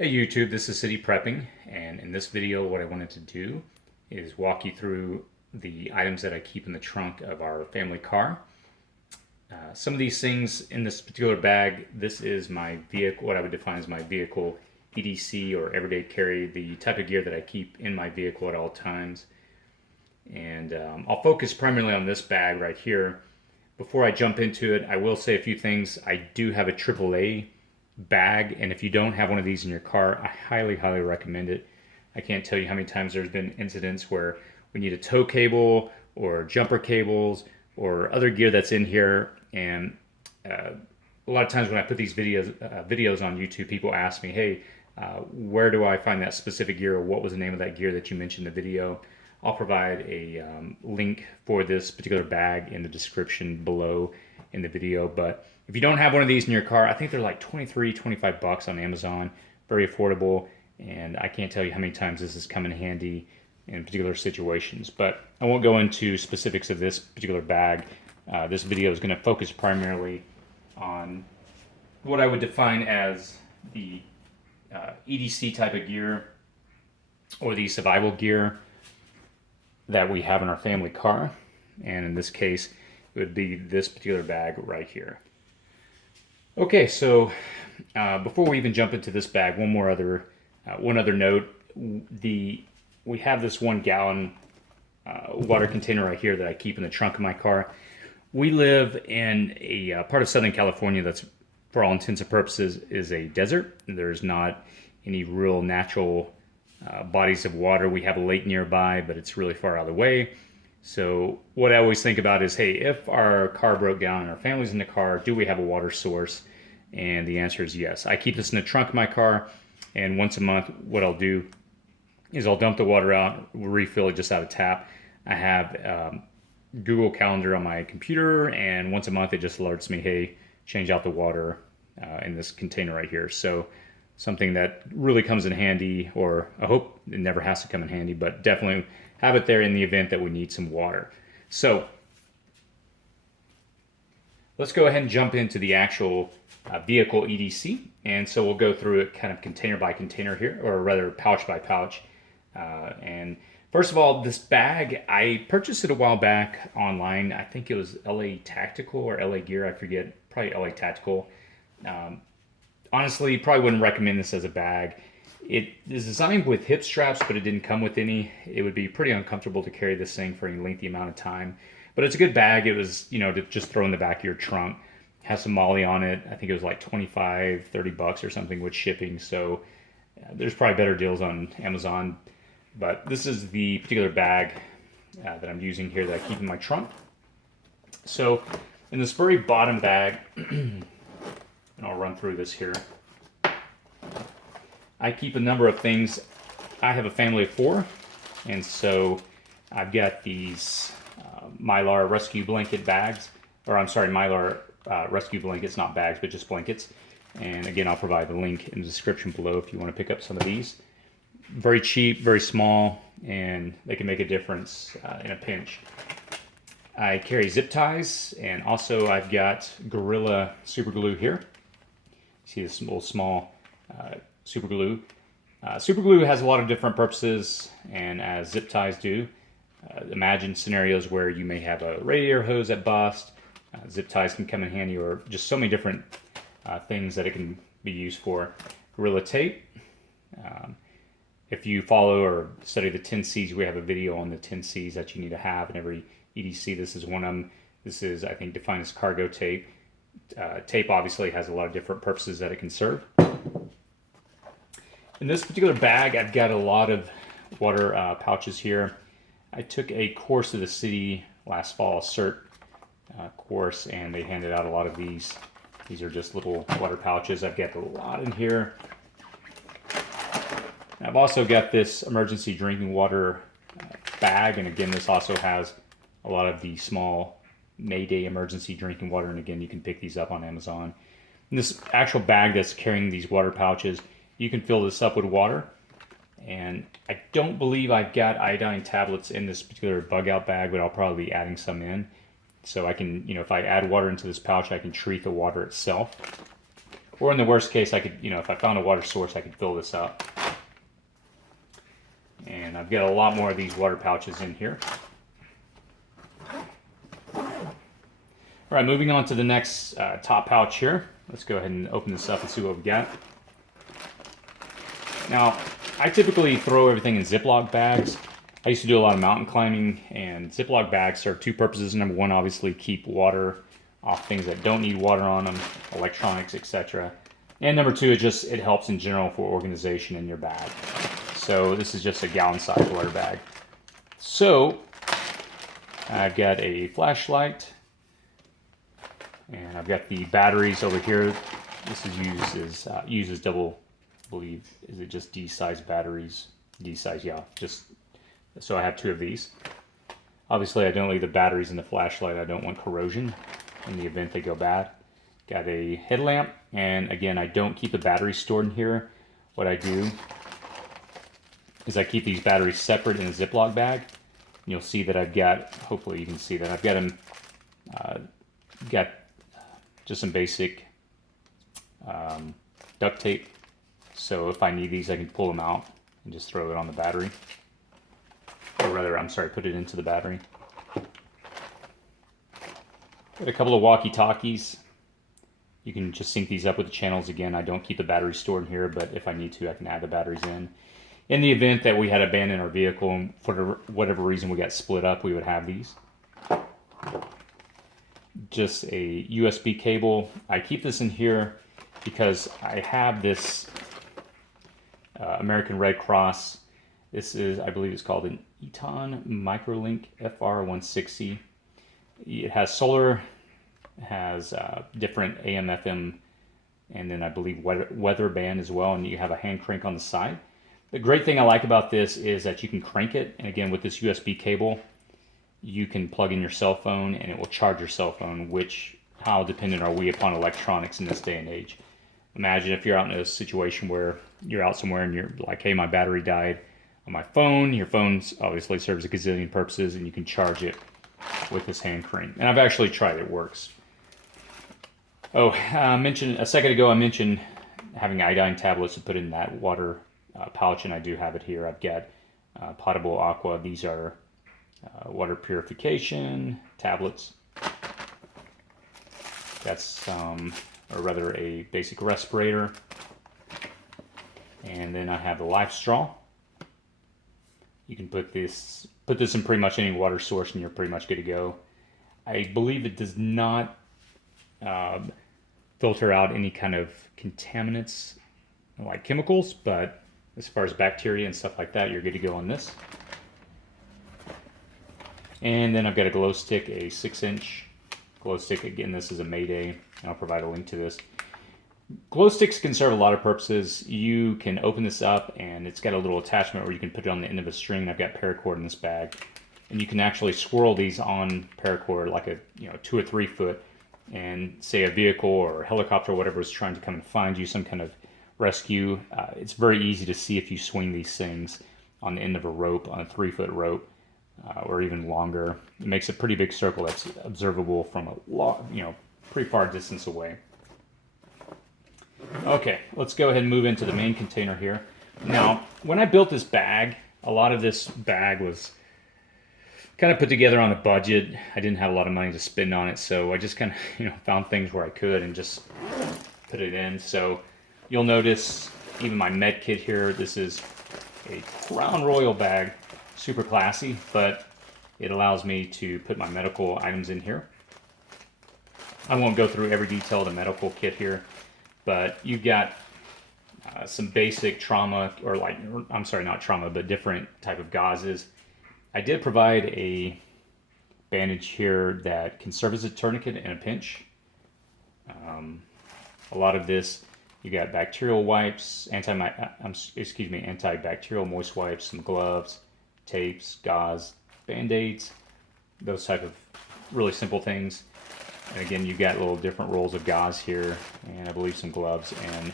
Hey YouTube, this is City Prepping, and in this video what I wanted to do is walk you through the items that I keep in the trunk of our family car. Some of these things in this particular bag, this is my vehicle, what I would define as my vehicle E.D.C or everyday carry, the type of gear that I keep in my vehicle at all times. And I'll focus primarily on this bag right here. Before I jump into it, I will say a few things. I do have a AAA bag, and if you don't have one of these in your car, I highly recommend it. I can't tell you how many times there's been incidents where we need a tow cable or jumper cables or other gear that's in here, and a lot of times when I put these videos on YouTube, people ask me, hey, where do I find that specific gear, or what was the name of that gear that you mentioned in the video? I'll provide a link for this particular bag in the description below in the video. But if you don't have one of these in your car, I think they're like 23, 25 bucks on Amazon. Very affordable, and I can't tell you how many times this has come in handy in particular situations. But I won't go into specifics of this particular bag. This video is going to focus primarily on what I would define as the E.D.C type of gear, or the survival gear that we have in our family car. And in this case, it would be this particular bag right here. Okay, so before we even jump into this bag, one other note. We have this 1 gallon water container right here that I keep in the trunk of my car. We live in a part of Southern California that's, for all intents and purposes, is a desert. There's not any real natural bodies of water. We have a lake nearby, but it's really far out of the way. So what I always think about is, hey, if our car broke down and our family's in the car, do we have a water source? And the answer is yes. I keep this in the trunk of my car, and once a month what I'll do is I'll dump the water out, refill it just out of tap. I have Google Calendar on my computer, and once a month it just alerts me, hey, change out the water in this container right here. So something that really comes in handy, or I hope it never has to come in handy, but definitely have it there in the event that we need some water. So let's go ahead and jump into the actual vehicle E.D.C. And so we'll go through it kind of container by container here, or rather pouch by pouch. And first of all, this bag, I purchased it a while back online. I think it was LA Tactical or LA Gear, I forget, probably LA Tactical. Honestly, probably wouldn't recommend this as a bag. It is designed with hip straps, but it didn't come with any. It would be pretty uncomfortable to carry this thing for any lengthy amount of time. But it's a good bag. It was, to just throw in the back of your trunk. It has some MOLLE on it. I think it was like 25, 30 bucks or something with shipping. So there's probably better deals on Amazon. But this is the particular bag that I'm using here that I keep in my trunk. So in this very bottom bag, and I'll run through this here, I keep a number of things. I have a family of 4, and so I've got these Mylar rescue blanket bags, or I'm sorry, Mylar rescue blankets, not bags, but just blankets. And again, I'll provide the link in the description below if you want to pick up some of these. Very cheap, very small, and they can make a difference in a pinch. I carry zip ties, and also I've got Gorilla super glue here. See this little small super glue. Super glue has a lot of different purposes, and as zip ties do, imagine scenarios where you may have a radiator hose that busts. Zip ties can come in handy, or just so many different things that it can be used for. Gorilla tape. If you follow or study the 10 C's, we have a video on the 10 C's that you need to have in every E.D.C. This is one of them. This is, I think, defined as cargo tape. Tape obviously has a lot of different purposes that it can serve. In this particular bag, I've got a lot of water pouches here. I took a course of the city last fall, a CERT course, and they handed out a lot of these. These are just little water pouches. I've got a lot in here. I've also got this emergency drinking water bag, and again, this also has a lot of the small Mayday emergency drinking water, and again, you can pick these up on Amazon. And this actual bag that's carrying these water pouches, you can fill this up with water, and I don't believe I've got iodine tablets in this particular bug out bag, but I'll probably be adding some in. So I can, if I add water into this pouch, I can treat the water itself. Or in the worst case, I could, if I found a water source, I could fill this up. And I've got a lot more of these water pouches in here. All right, moving on to the next top pouch here. Let's go ahead and open this up and see what we've got. Now, I typically throw everything in Ziploc bags. I used to do a lot of mountain climbing, and Ziploc bags serve two purposes. Number one, obviously keep water off things that don't need water on them, electronics, etc. And number two, it helps in general for organization in your bag. So this is just a gallon-sized water bag. So I've got a flashlight, and I've got the batteries over here. This is uses double, I believe, is it just D-size batteries? D-size, yeah. So I have two of these. Obviously, I don't leave the batteries in the flashlight. I don't want corrosion in the event they go bad. Got a headlamp, and again, I don't keep the batteries stored in here. What I do is I keep these batteries separate in a Ziploc bag. And you'll see that I've got, hopefully you can see that, I've got them, got just some basic duct tape. So if I need these, I can pull them out and just throw it on the battery. Or rather, I'm sorry, put it into the battery. Got a couple of walkie-talkies. You can just sync these up with the channels. Again, I don't keep the batteries stored in here, but if I need to, I can add the batteries in. In the event that we had abandoned our vehicle and for whatever reason we got split up, we would have these. Just a USB cable. I keep this in here because I have this American Red Cross. This is, I believe it's called an E.D.C Microlink FR160. It has solar, has different AM, FM, and then I believe weather band as well, and you have a hand crank on the side. The great thing I like about this is that you can crank it, and again, with this USB cable, you can plug in your cell phone and it will charge your cell phone, how dependent are we upon electronics in this day and age? Imagine if you're out in a situation where you're out somewhere and you're like, hey, my battery died on my phone. Your phone obviously serves a gazillion purposes, and you can charge it with this hand crank. And I've actually tried it. It works. Oh, a second ago I mentioned having iodine tablets to put in that water pouch, and I do have it here. I've got potable aqua. These are water purification tablets. That's some, or rather a basic respirator. And then I have the life straw. You can put this in pretty much any water source and you're pretty much good to go. I believe it does not filter out any kind of contaminants like chemicals, but as far as bacteria and stuff like that, you're good to go on this. And then I've got a glow stick, a 6-inch glow stick. Again, this is a Mayday, and I'll provide a link to this. Glow sticks can serve a lot of purposes. You can open this up, and it's got a little attachment where you can put it on the end of a string. I've got paracord in this bag, and you can actually swirl these on paracord like a 2 or 3 foot, and say a vehicle or a helicopter or whatever is trying to come and find you, some kind of rescue. It's very easy to see if you swing these things on the end of a rope, on a 3-foot rope, or even longer. It makes a pretty big circle that's observable from a pretty far distance away. Okay, let's go ahead and move into the main container here. Now, when I built this bag, a lot of this bag was kind of put together on a budget. I didn't have a lot of money to spend on it, so I just kind of found things where I could and just put it in. So you'll notice even my med kit here. This is a Crown Royal bag, super classy, but it allows me to put my medical items in here. I won't go through every detail of the medical kit here, but you've got some basic trauma, not trauma, but different type of gauzes. I did provide a bandage here that can serve as a tourniquet in a pinch. A lot of this, you got bacterial wipes, antibacterial moist wipes, some gloves, tapes, gauze, band-aids, those type of really simple things. And again, you've got little different rolls of gauze here, and I believe some gloves and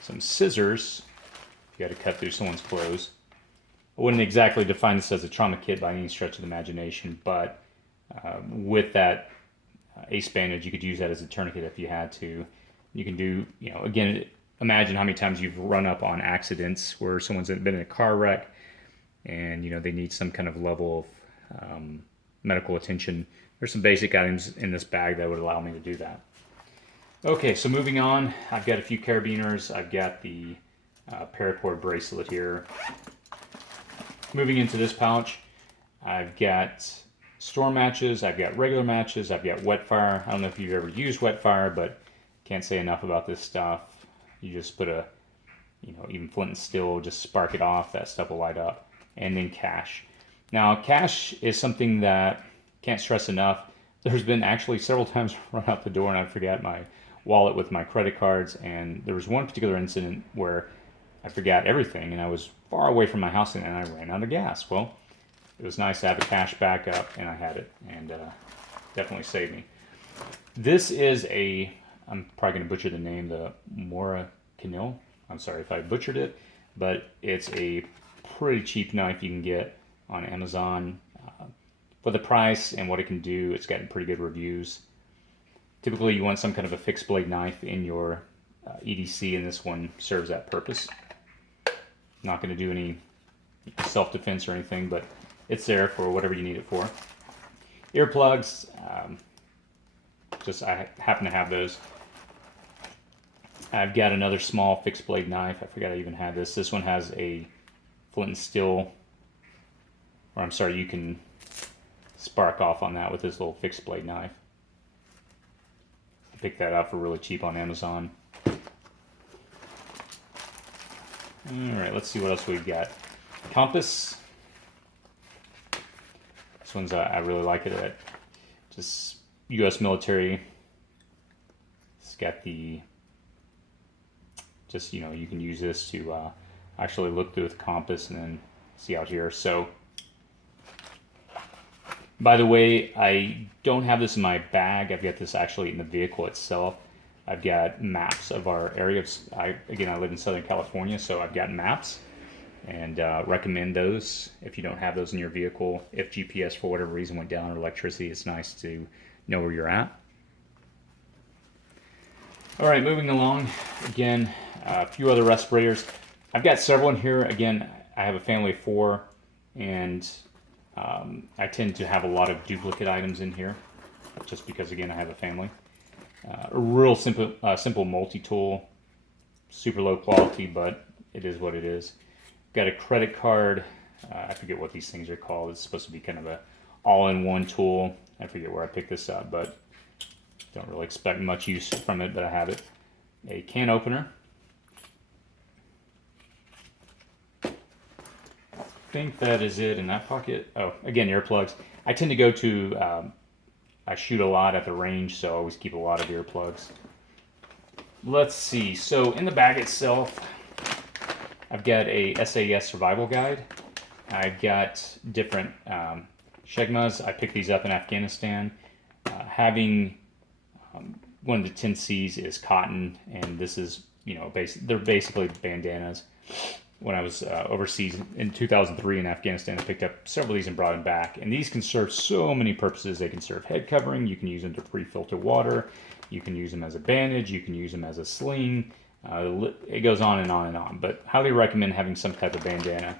some scissors. You got to cut through someone's clothes. I wouldn't exactly define this as a trauma kit by any stretch of the imagination, but with that ace bandage, you could use that as a tourniquet if you had to. You can do, again, imagine how many times you've run up on accidents where someone's been in a car wreck and, they need some kind of level of medical attention. There's some basic items in this bag that would allow me to do that. Okay, so moving on, I've got a few carabiners. I've got the paracord bracelet here. Moving into this pouch, I've got storm matches, I've got regular matches, I've got wet fire. I don't know if you've ever used wet fire, but can't say enough about this stuff. You just put a, even flint and steel, just spark it off, that stuff will light up. And then cash. Now, cash is something that can't stress enough. There's been actually several times I run out the door and I forgot my wallet with my credit cards, and there was one particular incident where I forgot everything and I was far away from my house and I ran out of gas. Well, it was nice to have a cash backup, and I had it, and definitely saved me. This is I'm probably going to butcher the name, the Mora Canil. I'm sorry if I butchered it, but it's a pretty cheap knife you can get on Amazon. For the price and what it can do, it's gotten pretty good reviews. Typically, you want some kind of a fixed blade knife in your E.D.C, and this one serves that purpose. Not going to do any self-defense or anything, but it's there for whatever you need it for. Earplugs, just I happen to have those. I've got another small fixed blade knife. I forgot I even had this. This one has a flint and steel, or I'm sorry, you can spark off on that with this little fixed blade knife. I picked that up for really cheap on Amazon. Alright, let's see what else we've got. Compass. This one's, I really like it. At just U.S. military. It's got the, just, you can use this to actually look through the compass and then see out here. So, by the way, I don't have this in my bag. I've got this actually in the vehicle itself. I've got maps of our area. I live in Southern California, so I've got maps, and recommend those if you don't have those in your vehicle. If GPS for whatever reason went down or electricity, it's nice to know where you're at. All right, moving along. Again, a few other respirators. I've got several in here. Again, I have a family of 4, and I tend to have a lot of duplicate items in here, just because, again, I have a family. A real simple multi-tool, super low quality, but it is what it is. Got a credit card. I forget what these things are called. It's supposed to be kind of a all-in-one tool. I forget where I picked this up, but don't really expect much use from it, but I have it. A can opener. I think that is it in that pocket. Oh, again, earplugs. I tend to go to, I shoot a lot at the range, so I always keep a lot of earplugs. Let's see. So in the bag itself, I've got a SAS survival guide. I've got different shegmas. I picked these up in Afghanistan. Having one of the 10Cs is cotton, and this is, they're basically bandanas. When I was overseas in 2003 in Afghanistan, I picked up several of these and brought them back. And these can serve so many purposes. They can serve head covering. You can use them to pre-filter water. You can use them as a bandage. You can use them as a sling. It goes on and on and on. But highly recommend having some type of bandana.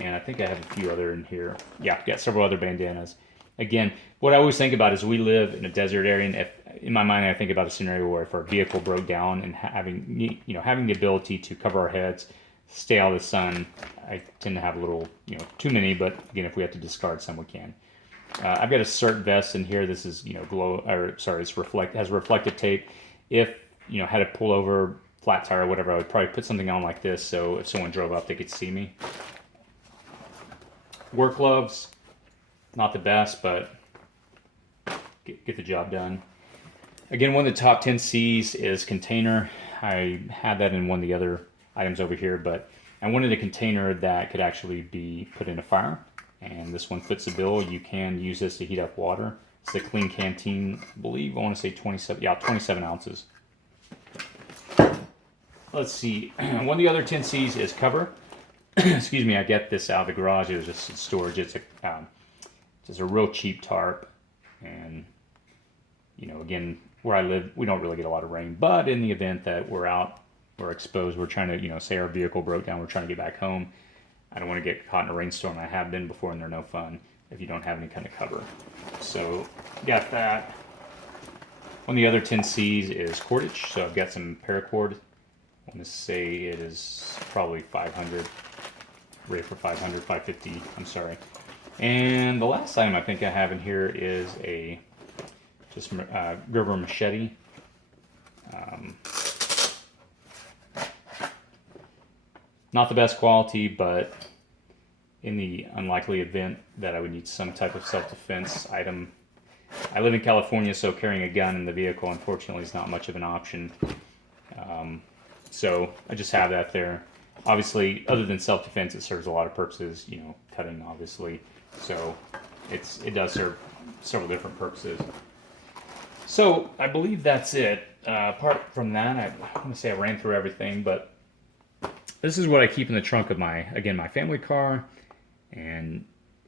And I think I have a few other in here. Yeah, I've got several other bandanas. Again, what I always think about is we live in a desert area, and if, in my mind, I think about a scenario where if our vehicle broke down and having the ability to cover our heads, stay out of the sun. I tend to have a little, too many, but again, if we have to discard some, we can. I've got a CERT vest in here. This is, has reflective tape. If, had to pull over, flat tire or whatever, I would probably put something on like this so if someone drove up, they could see me. Work gloves, not the best, but get the job done. Again, one of the top 10 C's is container. I had that in one of the other items over here, but I wanted a container that could actually be put in a fire, and this one fits the bill. You can use this to heat up water. It's a clean canteen, I believe. I want to say 27 ounces. Let's see. One of the other 10Cs is cover. Excuse me, I got this out of the garage. It was just storage. It's a real cheap tarp, and Again, where I live, we don't really get a lot of rain, but in the event that we're out, we're exposed, we're trying to, say our vehicle broke down, we're trying to get back home. I don't want to get caught in a rainstorm. I have been before, and they're no fun if you don't have any kind of cover. So, got that. One of the other 10Cs is cordage. So I've got some paracord. I want to say it is probably 500. Ready for 500, 550, I'm sorry. And the last item I think I have in here is a just Gerber machete. Not the best quality, but in the unlikely event that I would need some type of self-defense item. I live in California, so carrying a gun in the vehicle, unfortunately, is not much of an option. So I just have that there. Obviously, other than self-defense, it serves a lot of purposes, cutting, obviously. So it does serve several different purposes. So I believe that's it. Apart from that, I want to say I ran through everything, but this is what I keep in the trunk of my family car, and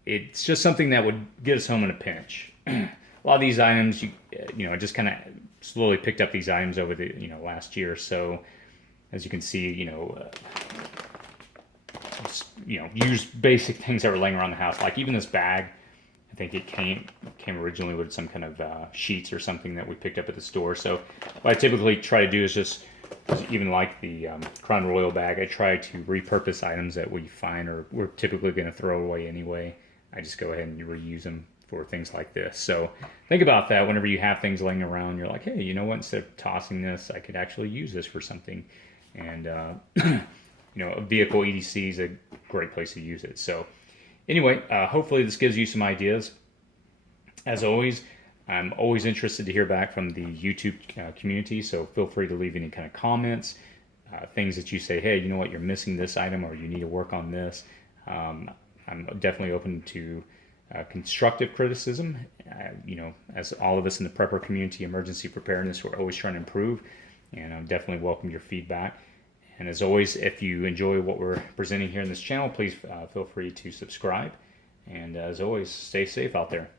it's just something that would get us home in a pinch. A lot of these items, I just kind of slowly picked up these items over the last year or so. As you can see, use basic things that were laying around the house. Like even this bag, I think it came originally with some kind of sheets or something that we picked up at the store. So what I typically try to do is just, even like the Crown Royal bag, I try to repurpose items that we find or we're typically going to throw away anyway. I just go ahead and reuse them for things like this. So think about that whenever you have things laying around. You're like, hey, you know what? Instead of tossing this, I could actually use this for something. And a vehicle E.D.C is a great place to use it. So anyway, hopefully this gives you some ideas. As always, I'm always interested to hear back from the YouTube community, so feel free to leave any kind of comments, things that you say, hey, you know what, you're missing this item or you need to work on this. I'm definitely open to constructive criticism. As all of us in the prepper community, emergency preparedness, we're always trying to improve, and I definitely welcome your feedback. And as always, if you enjoy what we're presenting here in this channel, please feel free to subscribe. And as always, stay safe out there.